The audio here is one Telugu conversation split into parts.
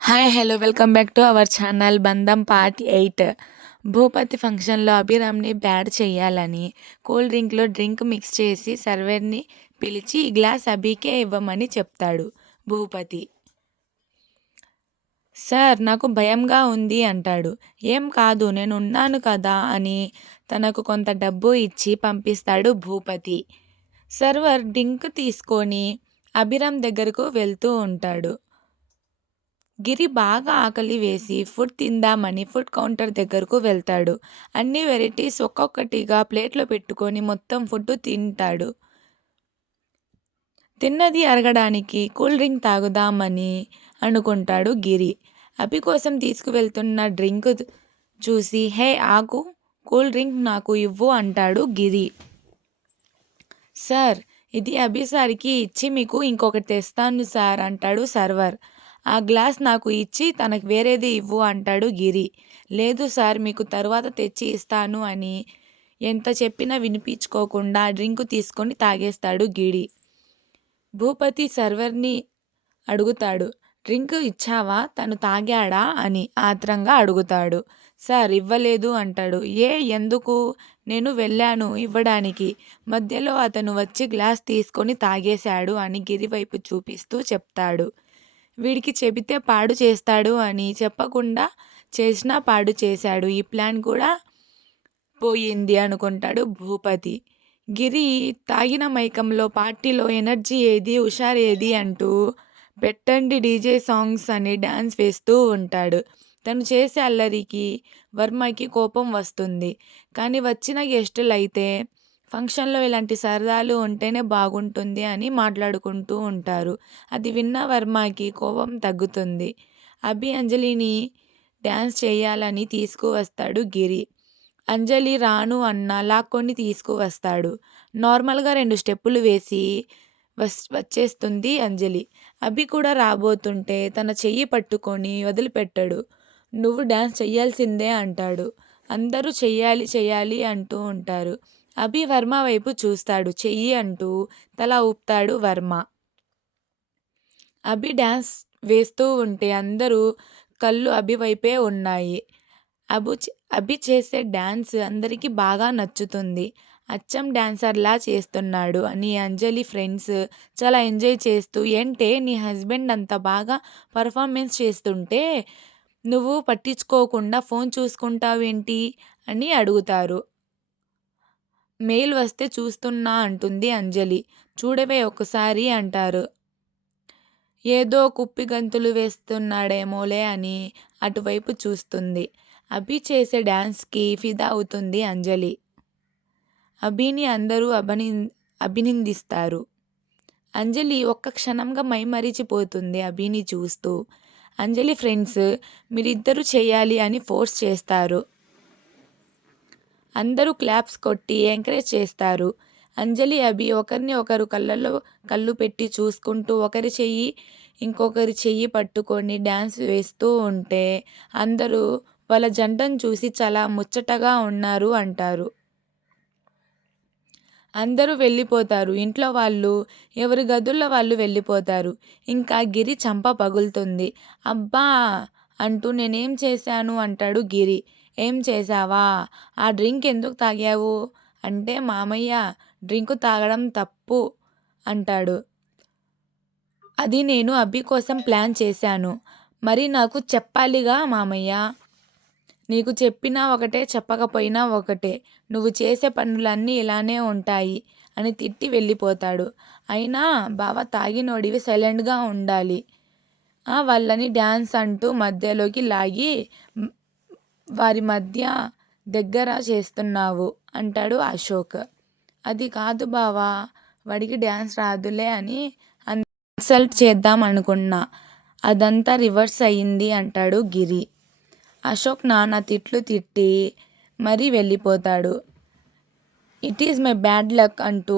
Hi hello welcome back to our channel బంధం పార్ట్ 8. భూపతి ఫంక్షన్లో అభిరామ్ని బ్యాడ్ చేయాలని కూల్ డ్రింక్లో డ్రింక్ మిక్స్ చేసి సర్వర్ని పిలిచి ఈ గ్లాస్ అభికే ఇవ్వమని చెప్తాడు భూపతి. సార్ నాకు భయంగా ఉంది అంటాడు. ఏం కాదు నేను ఉన్నాను కదా అని తనకు కొంత డబ్బు ఇచ్చి పంపిస్తాడు భూపతి. సర్వర్ డ్రింక్ తీసుకొని అభిరామ్ దగ్గరకు వెళ్తూ ఉంటాడు. గిరి బాగా ఆకలి వేసి ఫుడ్ తిందామని ఫుడ్ కౌంటర్ దగ్గరకు వెళ్తాడు. అన్ని వెరైటీస్ ఒక్కొక్కటిగా ప్లేట్లో పెట్టుకొని మొత్తం ఫుడ్ తింటాడు. తిన్నది అరగడానికి కూల్ డ్రింక్ తాగుదామని అనుకుంటాడు గిరి. అభి కోసం తీసుకువెళ్తున్న డ్రింక్ చూసి హే ఆగు, కూల్ డ్రింక్ నాకు ఇవ్వు అంటాడు గిరి. సార్ ఇది అభి సార్కి ఇచ్చి మీకు ఇంకొకటి తెస్తాను సార్ అంటాడు సర్వర్. ఆ గ్లాస్ నాకు ఇచ్చి తనకు వేరేది ఇవ్వు అంటాడు గిరి. లేదు సార్ మీకు తరువాత తెచ్చి ఇస్తాను అని ఎంత చెప్పినా వినిపించుకోకుండా డ్రింక్ తీసుకొని తాగేస్తాడు గిరి. భూపతి సర్వర్ని అడుగుతాడు, డ్రింక్ ఇచ్చావా, తను తాగాడా అని ఆత్రంగా అడుగుతాడు. సార్ ఇవ్వలేదు అంటాడు. ఎందుకు? నేను వెళ్ళాను ఇవ్వడానికి, మధ్యలో అతను వచ్చి గ్లాస్ తీసుకొని తాగేశాడు అని గిరి వైపు చూపిస్తూ చెప్తాడు. వీడికి చెబితే పాడు చేస్తాడు అని చెప్పకుండా చేసినా పాడు చేశాడు. ఈ ప్లాన్ కూడా పోయింది అనుకుంటాడు భూపతి. గిరి తాగిన మైకంలో పార్టీలో ఎనర్జీ ఏది, హుషారు ఏది అంటూ పెట్టండి డీజే సాంగ్స్ అని డ్యాన్స్ వేస్తూ ఉంటాడు. తను చేసే అల్లరికి వర్మకి కోపం వస్తుంది. కానీ వచ్చిన గెస్టులైతే ఫంక్షన్లో ఇలాంటి సరదాలు ఉంటేనే బాగుంటుంది అని మాట్లాడుకుంటూ ఉంటారు. అది విన్న వర్మకి కోపం తగ్గుతుంది. అభి అంజలిని డ్యాన్స్ చేయాలని తీసుకువస్తాడు గిరి. అంజలి రాను అన్న లాక్కొని తీసుకువస్తాడు. నార్మల్గా 2 స్టెప్పులు వేసి వచ్చేస్తుంది అంజలి. అభి కూడా రాబోతుంటే తన చెయ్యి పట్టుకొని వదిలిపెట్టాడు. నువ్వు డ్యాన్స్ చెయ్యాల్సిందే అంటాడు. అందరూ చెయ్యాలి చెయ్యాలి అంటూ ఉంటారు. అభి వర్మ వైపు చూస్తాడు. చెయ్యి అంటూ తల ఊపుతాడు వర్మ. అభి డ్యాన్స్ వేస్తూ ఉంటే అందరూ కళ్ళు అభి వైపే ఉన్నాయి. అభి చేసే డ్యాన్స్ అందరికీ బాగా నచ్చుతుంది. అచ్చం డాన్సర్లా చేస్తున్నాడు అని అంజలి ఫ్రెండ్స్ చాలా ఎంజాయ్ చేస్తూ, ఏంటే నీ హస్బెండ్ అంత బాగా పర్ఫార్మెన్స్ చేస్తుంటే నువ్వు పట్టించుకోకుండా ఫోన్ చూసుకుంటావేంటి అని అడుగుతారు. మెయిల్ వస్తే చూస్తున్నా అంటుంది అంజలి. చూడవే ఒకసారి అంటారు. ఏదో కుప్పి గంతులు వేస్తున్నాడేమోలే అని అటువైపు చూస్తుంది. అభి చేసే డ్యాన్స్కి ఫిదా అవుతుంది అంజలి. అభిని అందరూ అభినందిస్తారు. అంజలి ఒక్క క్షణంగా మైమరిచిపోతుంది అభిని చూస్తూ. అంజలి ఫ్రెండ్స్ మీరిద్దరూ చేయాలి అని ఫోర్స్ చేస్తారు. అందరూ క్లాప్స్ కొట్టి ఎంకరేజ్ చేస్తారు. అంజలి అభి ఒకరిని ఒకరు కళ్ళల్లో కళ్ళు పెట్టి చూసుకుంటూ ఒకరి చెయ్యి ఇంకొకరి చెయ్యి పట్టుకొని డ్యాన్స్ వేస్తూ ఉంటే అందరూ వాళ్ళ జంటను చూసి చాలా ముచ్చటగా ఉన్నారు అంటారు. అందరూ వెళ్ళిపోతారు. ఇంట్లో వాళ్ళు ఎవరి గదుల్లో వాళ్ళు వెళ్ళిపోతారు. ఇంకా గిరి చంప పగులుతుంది. అబ్బా అంటూ నేనేం చేశాను అంటాడు గిరి. ఏం చేశావా? ఆ డ్రింక్ ఎందుకు తాగావు అంటే మామయ్య డ్రింక్ తాగడం తప్పు అంటాడు. అది నేను అభి కోసం ప్లాన్ చేశాను. మరి నాకు చెప్పాలిగా మామయ్య. నీకు చెప్పినా ఒకటే చెప్పకపోయినా ఒకటే. నువ్వు చేసే పనులన్నీ ఇలానే ఉంటాయి అని తిట్టి వెళ్ళిపోతాడు. అయినా బావ తాగినోడివి సైలెంట్గా ఉండాలి. వాళ్ళని డ్యాన్స్ అంటూ మధ్యలోకి లాగి వారి మధ్య దగ్గర చేస్తున్నావు అంటాడు అశోక్. అది కాదు బావా, వాడికి డ్యాన్స్ రాదులే అని ఇన్సల్ట్ చేద్దాం అనుకున్నా, అదంతా రివర్స్ అయ్యింది అంటాడు గిరి. అశోక్ నాన్న తిట్లు తిట్టి మరీ వెళ్ళిపోతాడు. It is my bad luck అంటూ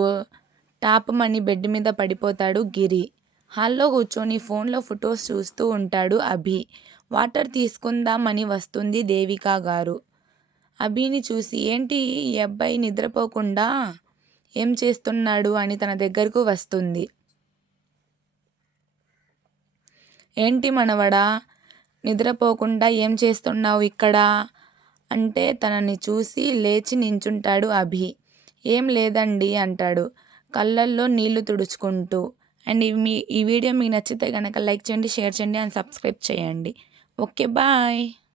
టాపమని బెడ్ మీద పడిపోతాడు గిరి. హాల్లో కూర్చొని ఫోన్లో ఫొటోస్ చూస్తూ ఉంటాడు అభి. వాటర్ తీసుకుందామని వస్తుంది దేవిక గారు. అభిని చూసి ఏంటి ఈ అబ్బాయి నిద్రపోకుండా ఏం చేస్తున్నాడు అని తన దగ్గరకు వస్తుంది. ఏంటి మనవడా, నిద్రపోకుండా ఏం చేస్తున్నావు ఇక్కడ అంటే తనని చూసి లేచి నించుంటాడు అభి. ఏం లేదండి అంటాడు కళ్ళల్లో నీళ్లు తుడుచుకుంటూ. అండ్ ఈ వీడియో మీకు నచ్చితే కనుక లైక్ చేయండి, షేర్ చేయండి అండ్ సబ్స్క్రైబ్ చేయండి. Okay bye.